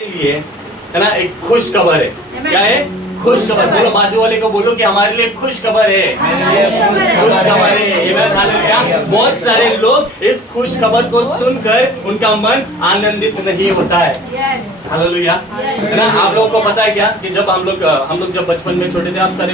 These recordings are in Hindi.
लिए है ना एक खुश खबर है। क्या है? खुश खबर। बोलो बाजू वाले को बोलो कि हमारे लिए खुश खबर है। खुश खबर है। बहुत सारे लोग इस खुश खबर को सुनकर उनका मन आनंदित नहीं होता है। हालेलुया। है ना? आप लोगों को पता है क्या कि जब हम लोग जब बचपन में छोटे थे, आप सारे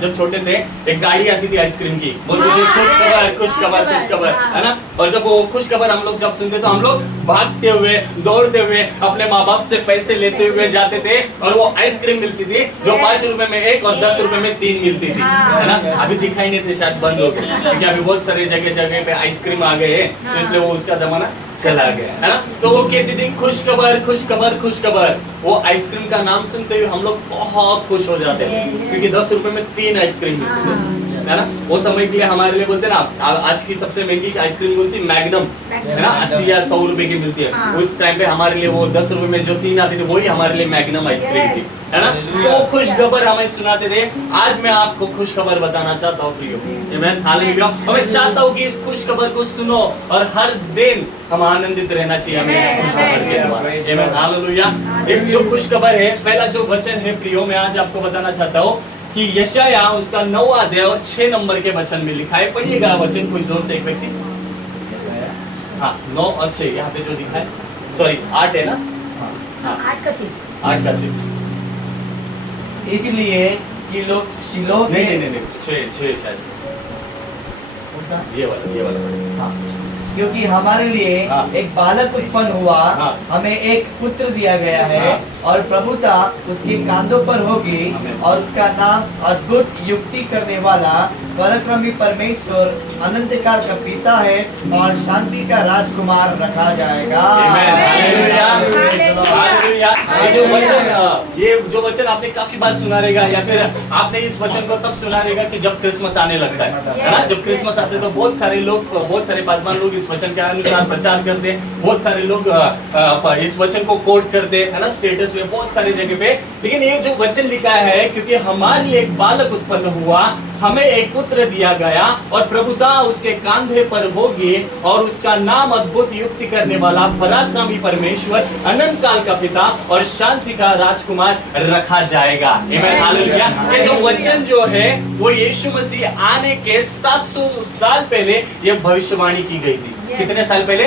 जब छोटे थे, एक गाड़ी आती थी आइसक्रीम की, बोलते थे खुश खबर खुश खबर खुश खबर, है ना? और जब वो खुश खबर हम लोग जब सुनते तो हम लोग भागते हुए दौड़ते हुए अपने माँ बाप से पैसे लेते हुए जाते थे और वो आइसक्रीम मिलती थी जो 5 रुपए में 1 और 10 रुपए में 3 मिलती थी, है ना? अभी दिखाई नहीं थे, शायद बंद हो गए क्योंकि अभी बहुत सारे जगह पे आइसक्रीम आ गए हैं, तो इसलिए वो उसका जमाना चला गया, है ना? तो वो कहती थी खुश खबर खुश खबर खुश खबर। वो आइसक्रीम का नाम सुनते हुए हम लोग बहुत खुश हो जाते हैं क्योंकि 10 रुपए में 3 आइसक्रीम मिलती है ना? वो समय के लिए हमारे लिए बोलते हैं ना, आज की सबसे महंगी आइसक्रीम कौन सी? मैग्नम, है ना? 80 या 100 रुपए की मिलती है। उस टाइम पे हमारे लिए वो 10 रुपए में जो 3 आती थी वही हमारे लिए मैग्नम आइसक्रीम थी, है ना? तो वो खुश खबर हमें सुनाते थे। आज मैं आपको खुश खबर बताना चाहता हूँ प्रियो, हालेलुया। मैं चाहता हूँ कि इस खुश खबर को सुनो और हर दिन हम आनंदित रहना चाहिए हमें इस खुश खबर के द्वारा, हालेलुया। एक जो खुश खबर है, पहला जो वचन है प्रियो, मैं आज आपको बताना चाहता हूँ कि यशाया उसका 9वां अध्याय और 6 नंबर के वचन में लिखा है। पढ़िएगा वचन कोई जोर से एक व्यक्ति। हाँ 9 और 6 यहाँ पे जो लिखा है, सॉरी 8 है ना? हाँ 8 का 6। इसलिए कि लोग शिलो से नहीं 6 शायद ये वाला हाँ, क्योंकि हमारे लिए हाँ। एक बालक उत्पन्न हुआ, हाँ। हमें एक पुत्र दिया गया है, हाँ। और प्रभुता उसके कांधों पर होगी, आमीन। और उसका नाम अद्भुत युक्ति करने वाला, पराक्रमी परमेश्वर, अनंत काल का पिता है और शांति का राजकुमार रखा जाएगा। हालेलुया। ये जो वचन आपने काफी बार सुना रहेगा, या फिर आपने इस वचन को तब सुना रहेगा कि जब क्रिसमस आने लगता है ना? जब क्रिसमस आते हैं तो बहुत सारे पासवान लोग इस वचन के अनुसार प्रचार करते हैं, बहुत सारे लोग इस वचन को कोट करते हैं, है ना? स्टेटस में बहुत सारी जगह पे। लेकिन ये जो वचन लिखा है, क्योंकि हमारे लिए एक बालक उत्पन्न हुआ, हमें एक पुत्र दिया गया और प्रभुता उसके कांधे पर होगी और उसका नाम अद्भुत युक्ति करने वाला, पराक्रमी परमेश्वर, अनंत काल का पिता और शांति का राजकुमार रखा जाएगा। आमीन, हालेलुया। ये जो वचन जो है वो यीशु मसीह आने के 700 साल पहले ये भविष्यवाणी की गई थी। कितने साल पहले?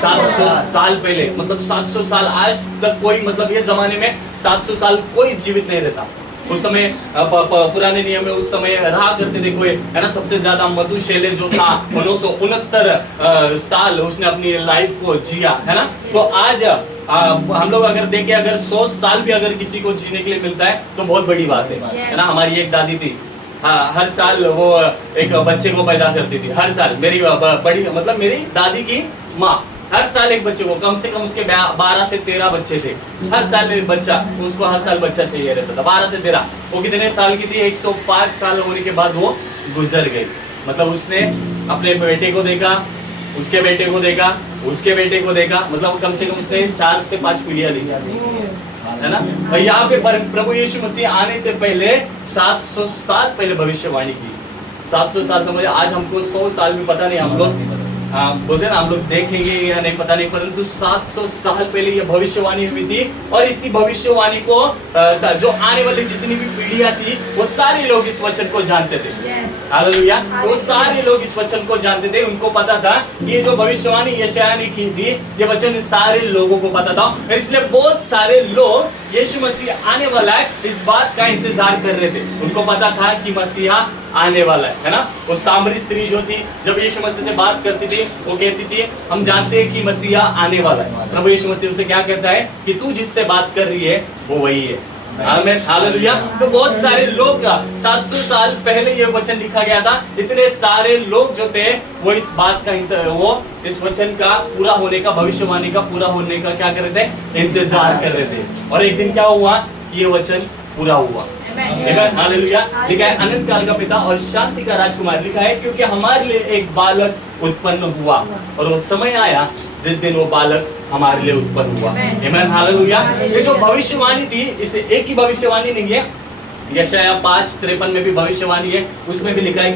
700 साल पहले। मतलब 700 साल आज तक कोई, मतलब ये जमाने में 700 साल कोई जीवित नहीं रहता। उस समय पुराने नियम में उस समय रहा करते थे कोई, है ना? सबसे ज्यादा मधुशैले जो था 969 साल उसने अपनी लाइफ को जिया, है ना? तो आज हम लोग अगर देखें, अगर 100 साल भी अगर किसी को जीने के लिए मिलता है तो बहुत बड़ी बात है ना? हमारी एक दादी थी, हाँ, हर साल वो एक बच्चे को पैदा करती थी। हर साल मेरी बड़ी, मतलब मेरी दादी की माँ हर साल एक बच्चे को, कम से कम उसके 12 से 13 बच्चे थे। हर साल एक बच्चा, उसको हर साल बच्चा चाहिए रहता था। 12 से 13, वो कितने साल की थी? 105 साल होने के बाद वो गुजर गई। मतलब उसने अपने बेटे को देखा, उसके बेटे को देखा, उसके बेटे को देखा, मतलब कम से कम उसने 4 से 5 पीढ़ियां देखी, है ना? और यहाँ पे प्रभु यीशु मसीह आने से पहले 700 साल पहले भविष्यवाणी की। 700 साल समझे, आज हमको 100 साल में पता नहीं, हम लोग बोलते ना हम लोग देखेंगे या नहीं पता नहीं, परंतु 700 साल पहले ये भविष्यवाणी हुई थी। और इसी भविष्यवाणी को जो आने वाली जितनी भी पीढ़ियां थी वो सारे लोग इस वचन को जानते थे। हालेलुया। तो वो सारे लोग इस वचन को जानते थे, उनको पता था ये जो भविष्यवाणी यशायाह ने की थी, ये वचन सारे लोगों को पता था। इसलिए बहुत सारे लोग यीशु मसीह आने वाला है इस बात का इंतजार कर रहे थे। उनको पता था कि मसीहा आने वाला है ना? वो सामरी स्त्री जो थी, जब यीशु मसीह से बात करती थी, वो कहती थी हम जानते हैं कि मसीहा आने वाला है। प्रभु यीशु मसीह उसे क्या कहता है कि तू जिससे बात कर रही है वो वही है। आमीन, हालेलुया। तो बहुत सारे लोग 700 साल पहले ये वचन लिखा गया था। इतने सारे लोग जो थे वो इस बात का, वो इस वचन का पूरा होने का, भविष्यवाणी का पूरा होने का क्या कर रहे थे? इंतजार कर रहे थे। और एक दिन क्या हुआ? ये वचन पूरा हुआ। हालेलुया। लिखा है अनंत काल का पिता और शांति का राजकुमार। लिखा है क्योंकि हमारे लिए एक बालक उत्पन्न हुआ और वो समय आया जिस दिन वो बालक हमारे लिए उत्पन्न हुआ। आमीन, हालेलुया। ये जो भविष्यवाणी थी, इसे एक ही भविष्यवाणी नहीं है, यशायाह 5:53 में भी भविष्यवाणी है। उसमें भी लिखा है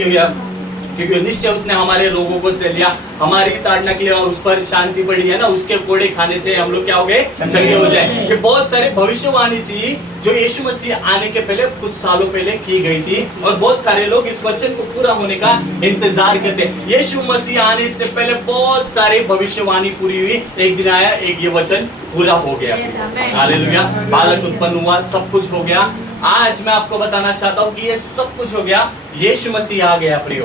कि क्योंकि निश्चय उसने हमारे रोगों को सह लिया, हमारी ताड़ना के लिए और उस पर शांति पड़ी है ना, उसके कोड़े खाने से हम लोग क्या हो गए, चंगे हो जाए। ये बहुत सारे भविष्यवाणी थी जो यीशु मसीह आने के पहले कुछ सालों पहले की गई थी, और बहुत सारे लोग इस वचन को पूरा होने का इंतजार करते। यीशु मसीह आने से पहले बहुत सारी भविष्यवाणी पूरी हुई, एक दिन आया, एक ये वचन पूरा हो गया। हालेलुया। बालक उत्पन्न हुआ, सब कुछ हो गया। आज मैं आपको बताना चाहता हूँ कि ये सब कुछ हो गया, यीशु मसीह आ गया प्रियो,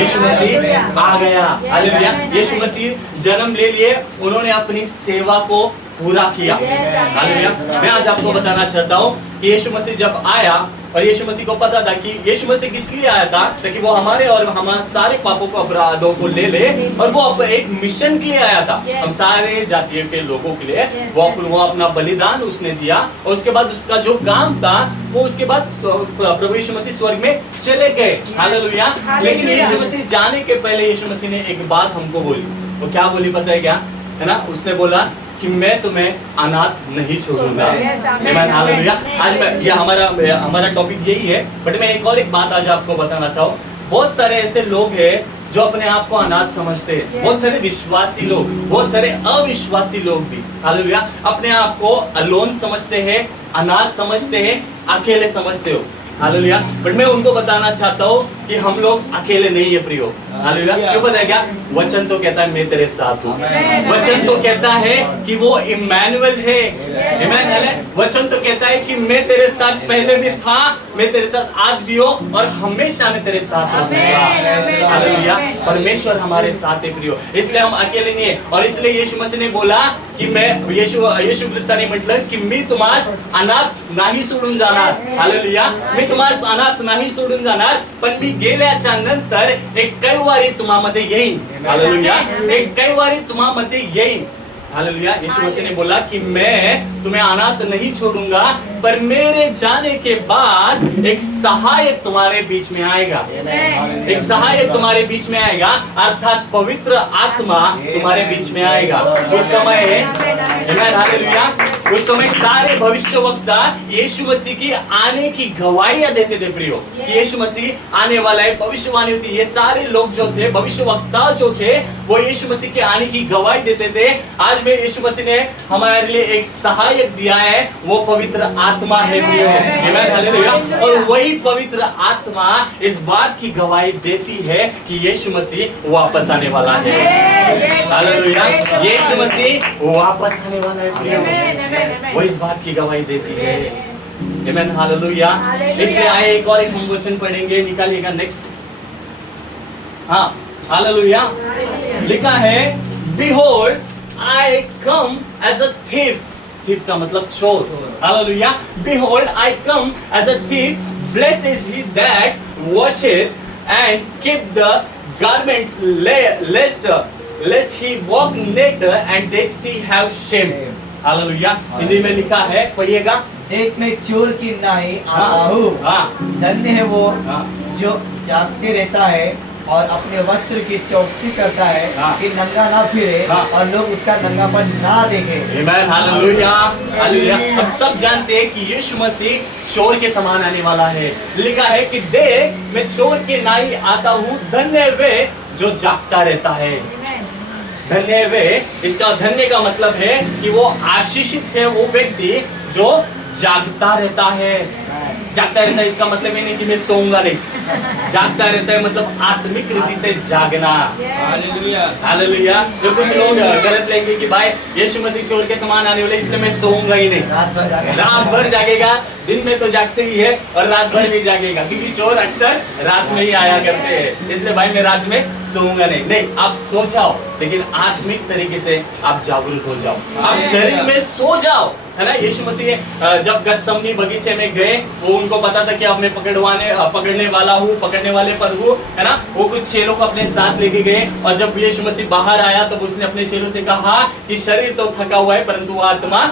यीशु मसीह आ गया। हालेलुया। यीशु मसीह जन्म ले लिए, उन्होंने अपनी सेवा को पूरा किया। हालेलुया। मैं आज आपको बताना चाहता हूँ कि यीशु मसीह जब आया, और यीशु मसीह को पता था कि यीशु मसीह किस लिए आया था, ताकि वो हमारे और हमारे सारे पापों को, अपराधों को ले ले, और वो एक मिशन के लिए आया था, हम सारे जातियों के लोगों के लिए। वो अपना बलिदान उसने दिया, और उसके बाद उसका जो काम था वो उसके बाद प्रभु यीशु मसीह स्वर्ग में चले गए। हालेलुया। लेकिन यीशु मसीह जाने के पहले यीशु मसीह ने एक बात हमको बोली। वो क्या बोली पता है क्या, है ना? उसने बोला कि मैं तुम्हें अनाथ नहीं छोड़ूंगा। हालेलुया। आज मैं ये हमारा टॉपिक यही है, बट मैं एक बात आज आपको बताना चाहूँ। बहुत सारे ऐसे लोग हैं जो अपने आप को अनाथ समझते हैं, बहुत सारे विश्वासी लोग, बहुत सारे अविश्वासी लोग भी, हालेलुया, अपने आप को अलोन समझते हैं, अनाथ समझते हैं, अकेले समझते हो। हालेलुया। बट मैं उनको बताना चाहता हूँ कि हम लोग अकेले नहीं है प्रियो। हालेलुया। क्यों पता है क्या? वचन तो कहता है मैं तेरे साथ हूँ। वचन तो कहता है कि वो इम्मानुएल है। वचन तो कहता है कि मैं तेरे साथ पहले भी था, मैं तेरे साथ आज भी हूँ, और हमेशा मैं तेरे साथ रहूंगा। हालेलुया। परमेश्वर हमारे साथ है प्रियो, इसलिए हम अकेले नहीं है। और इसलिए यीशु मसीह ने बोला कि मैं यीशु ख्रिस्तानी मतलब कि मी तुम्हास अनाथ नाही सोडून जाणार। हालेलुया। मी तुम्हास अनाथ नाही सोडून जाणार, पण मी गेल्याच्या नंतर एक कैवारी तुम्हामध्ये येईन। हालेलुया। एक कैवारी तुम्हामध्ये येईन। हालेलुया। यीशु मसीह ने बोला कि मैं तुम्हें अनाथ नहीं छोड़ूंगा, पर मेरे जाने के बाद एक सहायक तुम्हारे बीच में आएगा। एक सहायक तुम्हारे बीच में आएगा, अर्थात पवित्र आत्मा तुम्हारे बीच में आएगा। उस समय हालेलुया, उस समय सारे भविष्यवक्ता यीशु मसीह की आने की गवाहियां देते थे प्रियो, यीशु मसीह आने वाला है, भविष्यवाणी होती। ये सारे लोग जो थे, भविष्यवक्ता जो थे, वो यीशु मसीह के आने की गवाही देते थे। आज में यीशु मसीह ने हमारे लिए एक सहायक दिया है, वो पवित्र आत्मा है प्रियो। हालेलुया। और वही पवित्र आत्मा इस बात की गवाही देती है कि यीशु मसीह वापस आने वाला है। हालेलुया। यीशु मसीह वापस आने वाला है प्रियो, वो इस बात की गवाही देती है। आमीन। हालेलुया। इसलिए आए एक और एक हम वचन पढ़ेंगे, निकालिएगा नेक्स्ट। हाँ, हालेलुया। लिखा है, Behold, I come as a thief. Thief का मतलब चोर। Hallelujah. Behold, I come as a thief. Blessed is he that watcheth and keep the garments lest he walk naked and they see have shame. Hallelujah. Hindi में लिखा है, पढ़िएगा। देख मैं चोर की नाई आता हूँ, धन्य है वो जो जागते रहता है और अपने वस्त्र की चौकसी करता है, कि नंगा ना फिरे और लोग उसका नंगापन ना देखे। आमीन। हालेलुया। हालेलुया। अब सब जानते हैं कि यीशु मसीह चोर के समान आने वाला है। लिखा है कि देख मैं चोर के नाई आता हूँ, धन्य वे जो जागता रहता है। धन्य वे, इसका धन्य का मतलब है कि वो आशीषित है वो व्यक्ति जो जागता रहता है। जागता रहता है इसका मतलब ये नहीं कि मैं सोऊंगा नहीं, जागता रहता है मतलब आत्मिक रीति से जागना। हालेलुया। हालेलुया। जो कुछ लोग गलत लेंगे कि भाई यीशु मसीह चोर के समान आने वाले, इसलिए मैं सोऊंगा ही नहीं। रात भर जागेगा, दिन में तो जागते ही है और रात भर भी जागेगा, क्योंकि चोर अक्सर रात में ही आया करते हैं। इसलिए भाई मैं रात में सोऊंगा नहीं। नहीं, आप सो जाओ, लेकिन आत्मिक तरीके से आप जागरूक हो जाओ, आप शरीर में सो जाओ, है ना। यीशु मसीह जब गतसमनी बगीचे में गए, वो उनको पता था कि अब मैं पकड़ने वाला हूँ, पकड़ने वाले पर हूँ, है ना। वो कुछ चेलों को अपने साथ लेके गए, और जब यीशु मसीह बाहर आया तब उसने अपने चेलों से कहा कि शरीर तो थका हुआ है परंतु आत्मा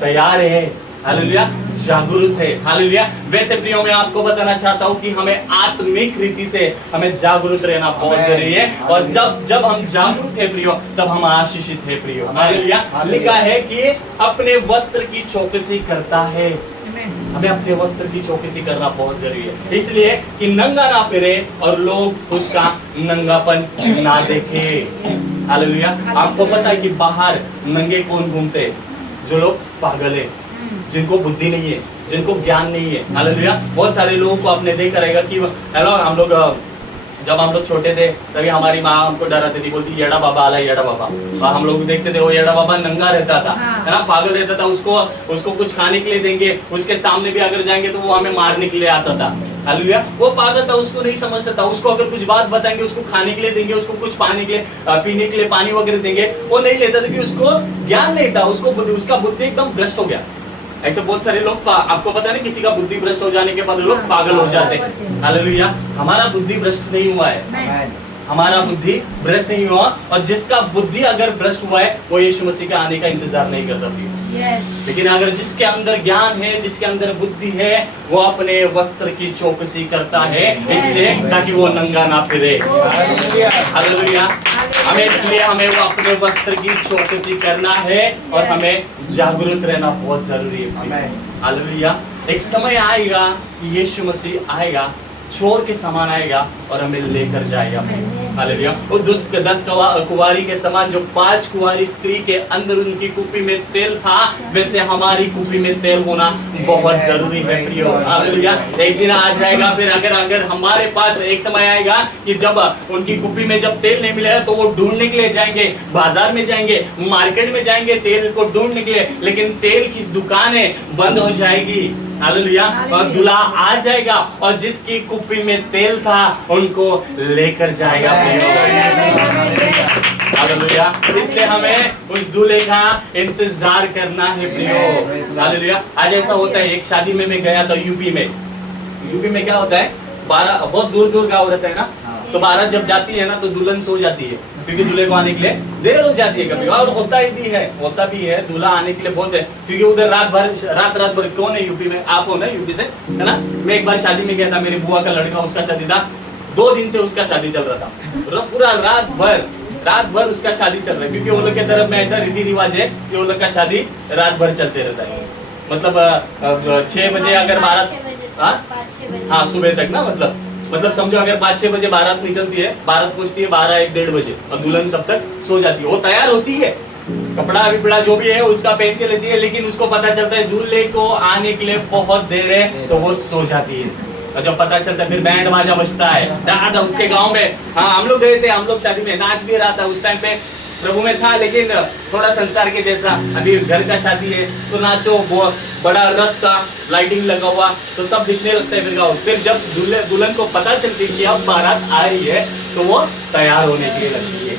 तैयार है। हालेलुया। जागरूक है। हालेलुया। वैसे प्रियो मैं आपको बताना चाहता हूँ कि हमें आत्मिक रीति से हमें जागरूक रहना बहुत जरूरी है, और जब हम जागरूक है प्रियो, तब हम आशीषित है प्रियो। हालेलुया। लिखा है कि अपने वस्त्र की चौकसी करता है। हमें अपने वस्त्र की चौकसी करना बहुत जरूरी है, इसलिए कि नंगा ना फिरे और लोग उसका नंगापन ना देखे। हालेलुया। आपको पता है कि बाहर नंगे कौन घूमते हैं? जो लोग पागल है, जिनको बुद्धि नहीं है, जिनको ज्ञान नहीं है। हालेलुया। बहुत सारे लोगों को आपने देखा रहेगा कि हेलो, हम लोग जब हम लोग छोटे थे तभी हमारी माँ हमको डराती थी, बोलती येड़ा बाबा आला, येड़ा बाबा। और हम लोग देखते थे वो येड़ा बाबा नंगा रहता था, है ना, पागल रहता था। उसको कुछ खाने के लिए देंगे, उसके सामने भी अगर जाएंगे तो वो हमें मारने के लिए आता था। हालेलुया। वो पागल था, उसको नहीं समझ सकता। उसको अगर कुछ बात बताएंगे, उसको खाने के लिए देंगे, उसको कुछ पाने के लिए पीने के लिए पानी वगैरह देंगे, वो नहीं लेता था कि उसको ज्ञान नहीं था, उसका बुद्धि एकदम भ्रष्ट हो गया। ऐसे बहुत सारे लोग, आपको पता है ना, किसी का बुद्धि भ्रष्ट हो जाने के बाद लोग पागल हो जाते हैं। हालेलुया। हमारा बुद्धि भ्रष्ट नहीं हुआ है, हमारा बुद्धि भ्रष्ट नहीं हुआ। और जिसका बुद्धि अगर भ्रष्ट हुआ है वो यीशु मसीह का आने का इंतजार नहीं करता। लेकिन अगर जिसके अंदर ज्ञान है, जिसके अंदर बुद्धि है, वो अपने वस्त्र की चौकसी करता है, इसलिए ताकि वो नंगा ना फिरे। हालेलुया। हमें वो अपने वस्त्र की चौकसी करना है और हमें जागरूक रहना बहुत जरूरी है। हालेलुया। एक समय आएगा कि यीशु मसीह आएगा, चोर के समान आएगा और हमें लेकर जाएगा। हालेलुया। वो 10 कुंवारी के समान, जो 5 कुंवारी स्त्री के अंदर उनकी कुप्पी में तेल था, वैसे हमारी कुप्पी में तेल होना बहुत जरूरी है प्रियो। हालेलुया। एक दिन आ जाएगा, फिर अगर हमारे पास एक समय आएगा कि जब उनकी कुप्पी में जब तेल नहीं मिलेगा तो वो ढूंढने के लिए जाएंगे, बाजार में जाएंगे, मार्केट में जाएंगे तेल को ढूंढने के लिए, लेकिन तेल की दुकानें बंद हो जाएगी। हालेलुया। और दूल्हा आ जाएगा और जिसकी कुप्पी में तेल था उनको लेकर जाएगा। हालेलुया। इसलिए हमें उस दूल्हे का इंतजार करना है प्रियो। हालेलुया। आज ऐसा होता है, एक शादी में मैं गया था यूपी में क्या होता है, बारात बहुत दूर गाँव रहता है ना, तो बारात जब जाती है ना तो दुल्हन सो जाती है, क्योंकि दूल्हे को आने के लिए देर हो जाती है कभी, और होता भी है दूल्हा आने के लिए बहुत है, क्योंकि उधर रात भर कौन है यूपी में, आप हो ना यूपी से, है ना। मैं एक बार शादी में गया था, मेरी बुआ का लड़का, उसका शादी था, 2 दिन से उसका शादी चल रहा था, पूरा रात भर उसका शादी चल रहा है, क्योंकि वो लोग के तरफ में ऐसा रीति रिवाज है कि वो लोग का शादी रात भर चलते रहता है। मतलब 6 बजे अगर बारात, हाँ सुबह तक ना, मतलब समझो अगर 5-6 बजे बारात निकलती है, बारात पहुंचती है 12-1-1:30 बजे, और दुल्हन तब तक सो जाती है। वो तैयार होती है, कपड़ा विपड़ा जो भी है उसका पहन के लेती है, लेकिन उसको पता चलता है दूल्हे को आने के लिए बहुत देर है, तो वो सो जाती है। और जब पता चलता है फिर बैंड बाजा बजता है, दादा उसके गांव में, हाँ हम लोग गए थे, हम लोग शादी में नाच भी रहा था, उस टाइम पे प्रभु में था, लेकिन थोड़ा संसार के जैसा, अभी घर का शादी है तो नाचो, बड़ा रथ था, लाइटिंग लगा हुआ, तो सब दिखने लगता है फिर गाँव। फिर जब दुल्हन को पता चलती है कि अब बारात आ रही है तो वो तैयार होने के लिए लगती है।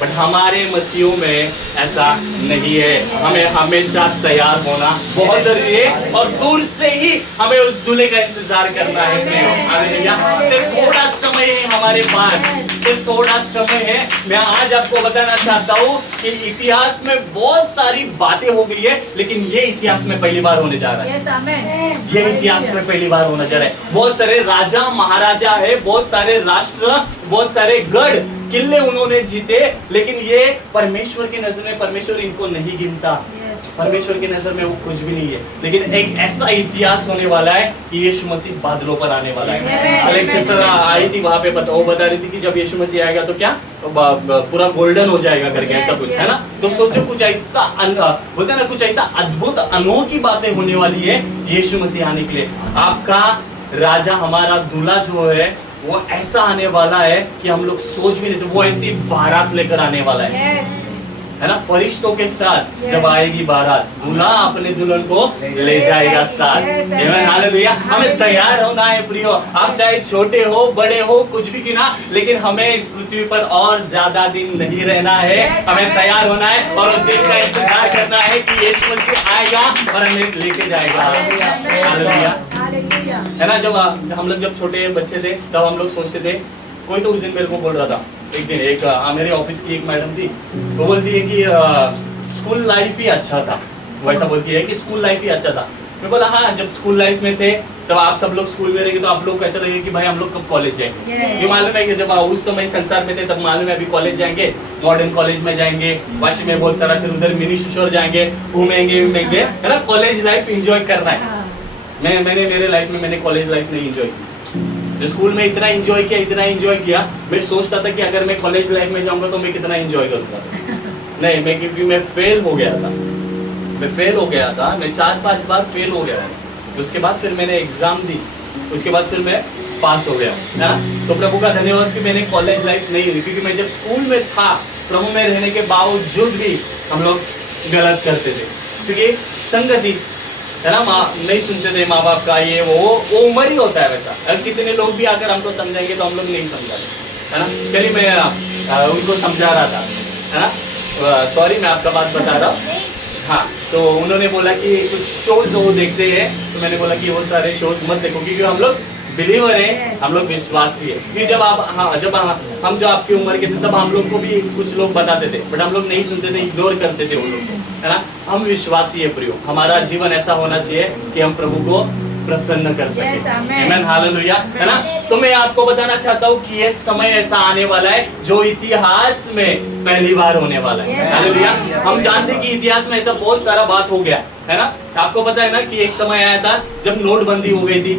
बट हमारे मसीहों में ऐसा नहीं है, हमें हमेशा तैयार होना बहुत जरूरी है, और दूर से ही हमें उस दूल्हे का इंतजार करना है। सिर्फ थोड़ा समय है हमारे पास, सिर्फ थोड़ा समय है। मैं आज आपको बताना चाहता हूँ कि इतिहास में बहुत सारी बातें हो गई है, लेकिन ये इतिहास में पहली बार होने जा रहा है। ये इतिहास में पहली बार होना जा रहा है। बहुत सारे राजा महाराजा है, बहुत सारे राष्ट्र, बहुत सारे गढ़ किले उन्होंने जीते, लेकिन ये परमेश्वर की नजर में परमेश्वर इनको नहीं गिनता। परमेश्वर की नजर में वो कुछ भी नहीं है, लेकिन एक ऐसा इतिहास होने वाला है कि यीशु मसीह बादलों पर आने वाला है। अलेक्स सिस्टर आई थी वहां पे, वो बता रही थी कि जब यीशु मसीह आएगा तो क्या पूरा गोल्डन हो जाएगा करके, ऐसा कुछ है ना। तो सोचो कुछ ऐसा बोलते हैं ना, कुछ ऐसा अद्भुत अनोखी बातें होने वाली है यीशु मसीह आने के लिए। आपका राजा, हमारा दूल्हा जो है वो ऐसा आने वाला है कि हम लोग सोच भी नहीं सकते। वो ऐसी बारात लेकर आने वाला है ना, फरिश्तों के साथ जब आएगी बारात, दूल्हा अपने दुल्हन को ले जाएगा साथ। हालेलुया। हमें तैयार होना है प्रियो। आप चाहे छोटे हो बड़े हो कुछ भी क्यों ना, लेकिन हमें इस पृथ्वी पर और ज्यादा दिन नहीं रहना है। हमें तैयार होना है और उस दिन का इंतजार करना है कि यीशु मसीह आएगा और हमें लेके जाएगा। हालेलुया। है ना, जब हम लोग जब छोटे बच्चे थे तब हम लोग सोचते थे, कोई तो उस दिन मेरे को बोल रहा था, एक दिन मेरे ऑफिस की एक मैडम थी, वो बोलती है कि स्कूल लाइफ ही अच्छा था। वो ऐसा बोलती है कि स्कूल लाइफ ही अच्छा था। मैं बोला हाँ, जब स्कूल लाइफ में थे तब आप सब लोग स्कूल में रहेंगे तो आप लोग कैसा लगेगा कि भाई हम लोग कब कॉलेज जाएंगे। ये मालूम है कि जब उस समय संसार में थे तब मालूम है अभी कॉलेज जाएंगे, मॉडर्न कॉलेज में जाएंगे, वाशी में बहुत सारा, फिर उधर मिनी शिशोर जाएंगे, घूमेंगे है ना, कॉलेज लाइफ एंजॉय करना है। मैंने मेरे लाइफ में मैंने कॉलेज लाइफ नहीं एंजॉय की। जो स्कूल में इतना एंजॉय किया, मैं सोचता था कि अगर मैं कॉलेज लाइफ में जाऊंगा तो मैं कितना एंजॉय करूंगा। नहीं, क्योंकि मैं फेल हो गया था। मैं 4-5 बार फेल हो गया। उसके बाद फिर मैंने एग्जाम दी, उसके बाद फिर मैं पास हो गया ना। तो प्रभु का धन्यवाद कि मैंने कॉलेज लाइफ नहीं हुई, क्योंकि मैं जब स्कूल में था, प्रभु में रहने के बावजूद भी हम लोग गलत करते थे, क्योंकि संगति है ना, माँ नहीं सुनते थे माँ बाप का, ये वो उम्र ही होता है वैसा। अगर कितने लोग भी आकर हमको समझाएंगे तो हम लोग नहीं समझाते, है ना। चलिए मैं उनको समझा रहा था, है ना। सॉरी, मैं आपका बात बता रहा हूँ। हाँ, तो उन्होंने बोला कि कुछ शोज वो देखते हैं, तो मैंने बोला कि वो सारे शोज मत देखो, क्योंकि हम लोग बिलीवर हैं, हम लोग विश्वासी है। क्योंकि जब हम जो आपकी उम्र के थे तब हम लोग को भी कुछ लोग बताते थे, बट हम लोग नहीं सुनते थे, इग्नोर करते थे उन लोग को, है ना। हम विश्वासी है प्रियो, हमारा जीवन ऐसा होना चाहिए कि हम प्रभु को प्रसन्न कर सके। आमीन, हालेलुया, है ना। तो मैं आपको बताना चाहता हूँ कि ये समय ऐसा आने वाला है जो इतिहास में पहली बार होने वाला है। हालेलुया। हम जानते हैं कि इतिहास में ऐसा बहुत सारा बात हो गया, है ना। आपको पता है ना कि एक समय आया था जब नोटबंदी हो गई थी,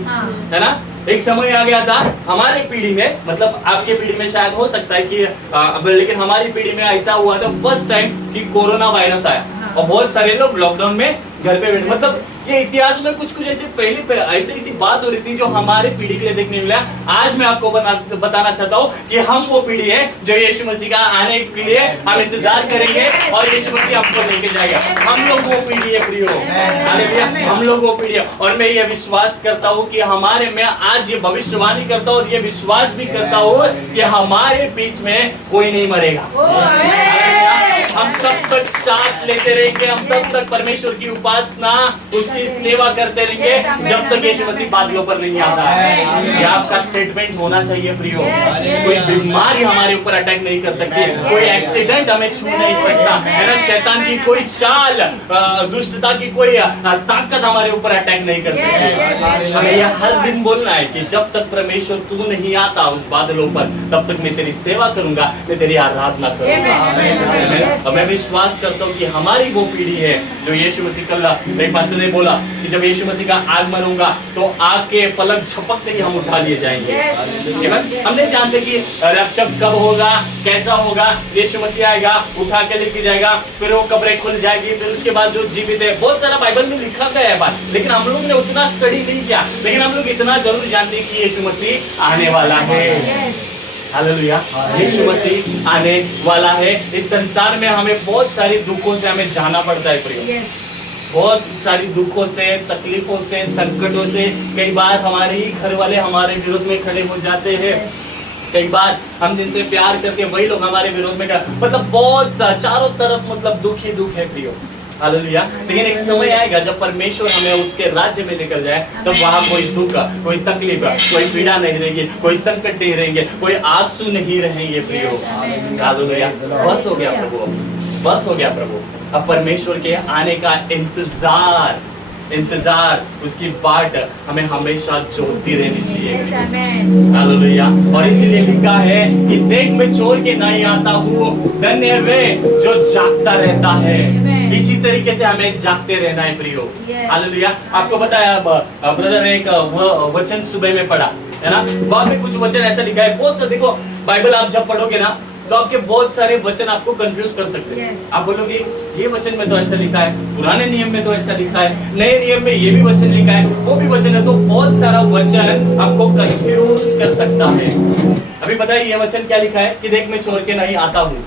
है ना। एक समय आ गया था हमारी पीढ़ी में, मतलब आपके पीढ़ी में शायद हो सकता है कि लेकिन हमारी पीढ़ी में ऐसा हुआ था फर्स्ट टाइम कि कोरोना वायरस आया और बहुत सारे लोग लॉकडाउन में घर पे बैठे। मतलब ये इतिहास में कुछ ऐसे पहले ऐसी बात हो रही थी जो हमारे पीढ़ी के लिए देखने मिला। आज मैं आपको बताना चाहता हूँ कि हम वो पीढ़ी है जो यीशु मसीह का आने के लिए हम इंतजार करेंगे और यीशु मसीह हमको लेके जाएगा। हम लोग वो पीढ़ी है प्रियो, हालेलुया, हम लोग वो पीढ़ी है। और मैं ये विश्वास करता हूँ कि हमारे में आज ये भविष्यवाणी करता हूँ और ये विश्वास भी करता हूँ कि हमारे बीच में कोई नहीं मरेगा। हम तब तक सांस लेते रहेंगे, हम तब तक परमेश्वर की उपासना, उसकी सेवा करते रहेंगे जब तक यीशु मसीह बादलों पर नहीं आता है। ये आपका स्टेटमेंट होना चाहिए प्रियो। कोई बीमारी हमारे ऊपर अटैक नहीं कर सकती, कोई एक्सीडेंट हमें छू नहीं सकता, है ना। शैतान की कोई चाल, दुष्टता की कोई ताकत हमारे ऊपर अटैक नहीं कर सकती। हमें यह हर दिन बोलना है कि जब तक परमेश्वर तू नहीं आता उस बादलों पर, तब तक मैं तेरी सेवा करूंगा, मैं तेरी आराधना करूंगा। और मैं विश्वास करता हूँ कि हमारी वो पीढ़ी है जो यीशु मसीह, कल एक पास्टर ने बोला कि जब यीशु मसीह का आगमन होगा तो आग के पलक झपकते ही हम उठा लिए जाएंगे। हम नहीं जानते कि रैप्चर कब होगा, कैसा होगा। यीशु मसीह आएगा, उठा के लेके जाएगा, फिर वो कब्रें खुल जाएगी, फिर उसके बाद जो जीवित है, बहुत सारा बाइबल में लिखा गया है बात, लेकिन हम लोग ने उतना स्टडी नहीं किया। लेकिन हम लोग इतना जरूर जानते हैं कि यीशु मसीह आने वाला है। हालेलुया, यीशु मसीह आने वाला है। इस संसार में हमें बहुत सारी दुखों से हमें जाना पड़ता है प्रिय, बहुत सारी दुखों से, तकलीफों से, संकटों से। कई बार हमारे ही घर वाले हमारे विरोध में खड़े हो जाते हैं, कई बार हम जिनसे प्यार करके वही लोग हमारे विरोध में, मतलब बहुत चारों तरफ मतलब दुख ही दुख है प्रियो। हालेलुया। लेकिन एक समय आएगा जब परमेश्वर हमें उसके राज्य में लेकर जाए, तब वहाँ कोई दुख, कोई तकलीफ, कोई पीड़ा नहीं रहेगी, कोई संकट नहीं रहेंगे, कोई आंसू नहीं रहेंगे प्रियो। हालेलुया। बस हो गया प्रभु, बस हो गया प्रभु। अब परमेश्वर के आने का इंतजार, उसकी बाट हमें हमेशा जोती रहनी चाहिए। हालेलुया। और इसीलिए लिखा है कि देख मैं छोड़ के नहीं आता हूँ, धन्य है वे जो जागता रहता है। इसी तरीके से हमें जागते रहना है प्रियो। हालेलुया। आपको बताया ब्रदर ने एक वचन सुबह में पढ़ा, है ना। वहाँ पे कुछ वचन ऐसा लिखा है, बहुत सा, देखो बाइबल आप जब पढ़ोगे ना तो आपके बहुत सारे वचन आपको कंफ्यूज कर सकते हैं। आप बोलोगे ये वचन में तो ऐसा लिखा है, पुराने नियम में तो ऐसा लिखा है, नए नियम में ये भी वचन लिखा है, वो भी वचन है, तो बहुत सारा वचन आपको कंफ्यूज कर सकता है। अभी बताइए ये वचन क्या लिखा है कि देख मैं छोड़ के नहीं आता हूँ।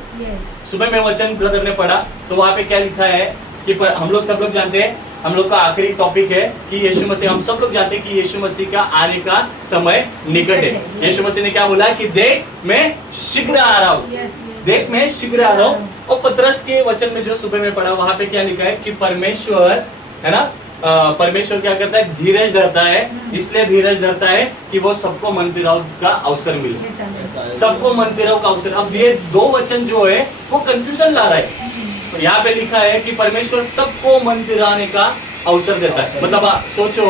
सुबह में वचन ब्रदर ने पढ़ा तो वहाँ पे क्या लिखा है कि हम लोग सब लोग जानते हैं, हम लोग का आखिरी टॉपिक है कि यीशु मसीह, हम सब लोग जानते हैं कि यीशु मसीह का आने का समय निकट है। यीशु मसीह ने क्या बोला कि देख मैं शीघ्र आ रहा हूँ, देख मैं शीघ्र आ रहा हूँ। और पतरस के वचन में जो सुबह में पढ़ा वहाँ पे क्या लिखा है कि परमेश्वर, है ना, परमेश्वर क्या करता है, धीरज धरता है। इसलिए धीरज धरता है कि वो सबको मन फिराव का अवसर मिले, सबको मन फिराव का अवसर। अब ये दो वचन जो है वो कंफ्यूजन ला रहा है। तो यहाँ पे लिखा है कि परमेश्वर सबको मन फिराने का अवसर देता है। मतलब सोचो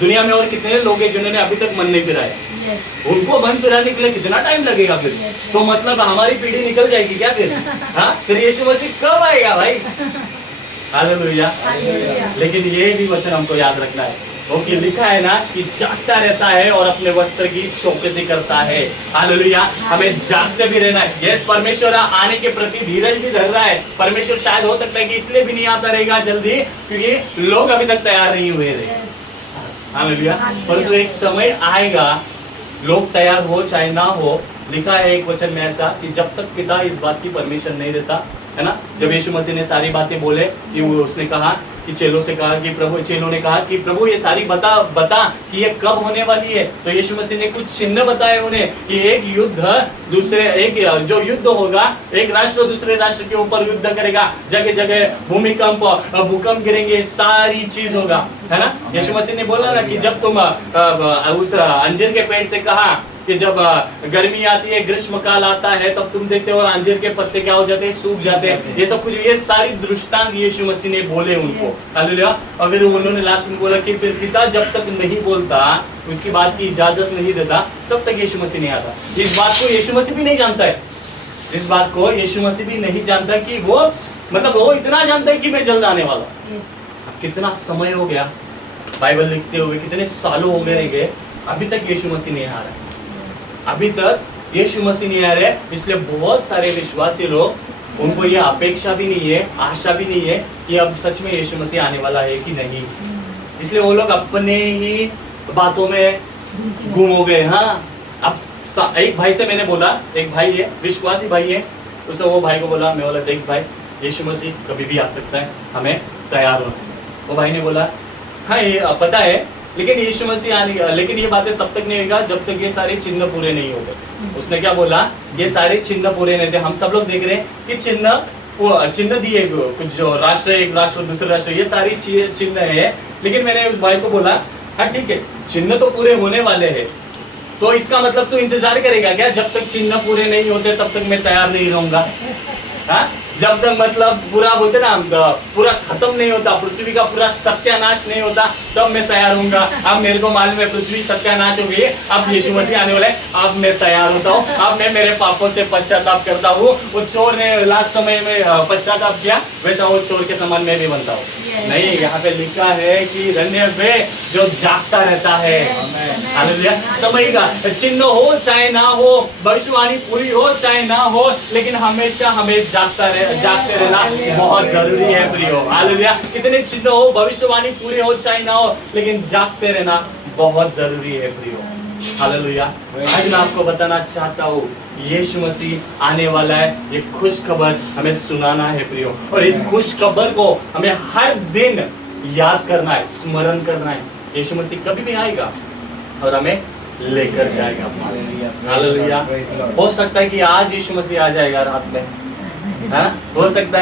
दुनिया में और कितने लोग हैं जिन्होंने अभी तक मन नहीं फिराया, उनको मन फिराने के लिए कितना टाइम लगेगा फिर? तो मतलब हमारी पीढ़ी निकल जाएगी क्या फिर? हाँ, फिर यीशु मसीह कब आएगा भाई? हालेलुया। लेकिन ये भी वचन हमको याद रखना है क्योंकि लिखा है ना कि जागता रहता है और अपने वस्त्र की चौकसी करता है। हालेलुया, हमें जागते भी रहना है। यस, परमेश्वर आने के प्रति धीरज भी धर रहा है। परमेश्वर शायद हो सकता है कि इसलिए भी नहीं आता रहेगा जल्दी, क्योंकि लोग अभी तक तैयार नहीं हुए थे। हालेलुया, परंतु एक समय आएगा, लोग तैयार हो चाहे ना हो। लिखा है एक वचन में ऐसा कि जब तक पिता इस बात की परमिशन नहीं देता, है ना। जब यीशु मसीह ने सारी बातें बोले कि वो उसने कहा कि चेलों से कहा कि प्रभु, चेलों ने कहा कि प्रभु ये सारी बता कि ये कब होने वाली है। तो यीशु मसीह ने कुछ चिन्ह बताए उन्हें कि एक युद्ध दूसरे, एक जो युद्ध होगा, एक राष्ट्र दूसरे राष्ट्र के ऊपर युद्ध करेगा, जगह जगह भूमिकंप, भूकंप गिरेंगे, सारी चीज होगा, है ना। यीशु मसीह ने बोला ना कि जब तुम उस अंजीर के पेड़ से कहा कि जब गर्मी आती है, ग्रीष्म काल आता है, तब तुम देखते हो और अंजीर के पत्ते क्या हो जाते हैं, सूख जाते हैं। ये सब कुछ, ये सारी दृष्टांत यीशु मसीह ने बोले उनको। हालेलुया। अगर उन्होंने लास्ट में बोला कि फिर पिता जब तक नहीं बोलता, उसकी बात की इजाजत नहीं देता, तब तक यीशु मसीह नहीं आता। इस बात को यीशु मसीह भी नहीं जानता है। इस बात को यीशु मसीह भी नहीं जानता कि वो, मतलब वो इतना जानता है कि मैं जल्द आने वाला। अब कितना समय हो गया बाइबल लिखते हुए, कितने सालों हो गए, अभी तक यीशु मसीह नहीं आ रहा है। अभी तक यीशु मसीह नहीं आ रहे, इसलिए बहुत सारे विश्वासी लोग, उनको ये अपेक्षा भी नहीं है, आशा भी नहीं है कि अब सच में यीशु मसीह आने वाला है कि नहीं। इसलिए वो लोग अपने ही बातों में गुम हो गए। हाँ, अब एक भाई से मैंने बोला, एक भाई है, विश्वासी भाई है, उसने वो भाई को बोला, मैं बोला देख भाई, यीशु मसीह कभी भी आ सकता है, हमें तैयार होना है। वो भाई ने बोला हाँ ये पता है, लेकिन यीशु मसीह आने, लेकिन ये बातें तब तक नहीं होगा जब तक ये सारे चिन्ह पूरे नहीं हो गए। उसने क्या बोला, ये सारे चिन्ह पूरे नहीं थे। हम सब लोग देख रहे हैं कि चिन्ह दिए कुछ, जो राष्ट्र, एक राष्ट्र दूसरे राष्ट्र, ये सारी चिन्ह है। लेकिन मैंने उस भाई को बोला हाँ ठीक है, चिन्ह तो पूरे होने वाले हैं, तो इसका मतलब तू इंतजार करेगा क्या? जब तक चिन्ह पूरे नहीं होते तब तक मैं तैयार नहीं रहूंगा। हाँ, जब तक मतलब पूरा बोलते ना, पूरा खत्म नहीं होता, पृथ्वी का पूरा सत्यानाश नहीं होता, तब मैं तैयार हूँगा। अब मेरे को मालूम है पृथ्वी सत्यानाश हो गई, अब यीशु मसीह आने वाला है, अब मैं तैयार होता हूँ, अब मैं मेरे पापों से पश्चाताप करता हूँ। वो चोर ने लास्ट समय में पश्चाताप किया, वैसा वो चोर के समान मैं भी बनता हूँ। नहीं, यहाँ पे लिखा है कि धन्य वे जो जागता रहता है। हालेलुया। समय का चिन्ह हो चाहे ना हो, भविष्यवाणी पूरी हो चाहे ना हो, लेकिन हमेशा हमें जागते रहना बहुत जरूरी है प्रियो। हालेलुया। कितने चिन्ह हो, भविष्यवाणी पूरी हो चाहे ना हो, लेकिन जागते रहना बहुत जरूरी है प्रियो। हालेलुया। आज मैं आपको बताना चाहता हूँ, यीशु मसीह आने वाला है, ये खुश खबर हमें सुनाना है प्रियो। और इस खुश खबर को हमें हर दिन याद करना है, स्मरण करना है। यीशु मसीह कभी भी आएगा और हमें लेकर जाएगा। हालेलुया। हो सकता है कि आज यीशु मसीह आ जाएगा रात में, हाँ? हो सकता है